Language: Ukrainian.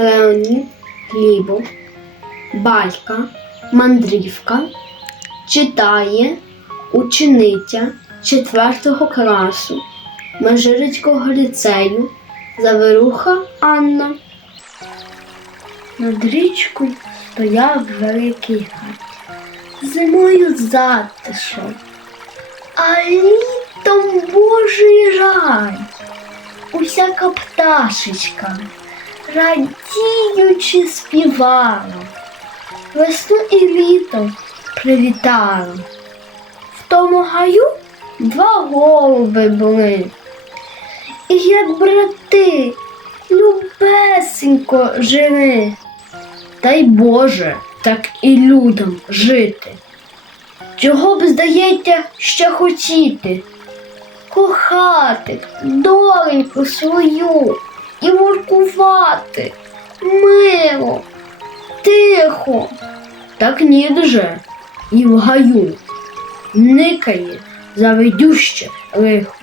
Леонід Глібов, Балька, Мандрівка, читає учениця 4 класу Межирицького ліцею Заверуха Анна. Над річкою стояв великий гай. Зимою затишок, а літом божий рай. Усяка пташечка, радіючи співала, весну і літо привітала. В тому гаю два голуби були. І як брати, любесенько жили. Дай Боже, так і людям жити. Чого б, здається, ще хотіти? Кохати доленьку свою і воркувати мило, тихо. Так ні же і в гаю никає завидюще лихо.